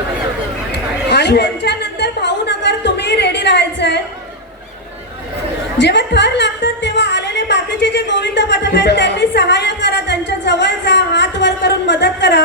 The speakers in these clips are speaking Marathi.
आणि त्यांच्यानंतर भाऊ नगर तुम्ही रेडी राहायचंय. जेव्हा थर लागतात तेव्हा आलेले बाकीचे जे गोविंद पथक आहेत त्यांनी सहाय्य करा, त्यांच्या जवळ जा, हात वर करून मदत करा.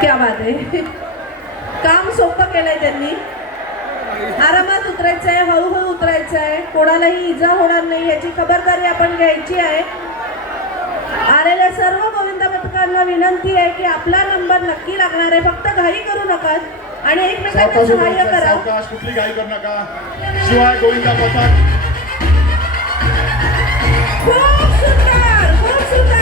क्या बात आहे. काम सोपं केलंय त्यांनी. आरामात उतरायचंय, हळूहळू उतरायचंय, कोणालाही इजा होणार नाही याची खबरदारी आपण घ्यायची आहे. आलेल्या सर्व गोविंद पथकांना विनंती आहे की आपला नंबर नक्की लागणार आहे, फक्त घाई करू नका आणि एकमेकांना सहाय्य करा. कुठली घाई करू नका. शिवाय गोविंद पथक खूप सुंदर, खूप सुंदर.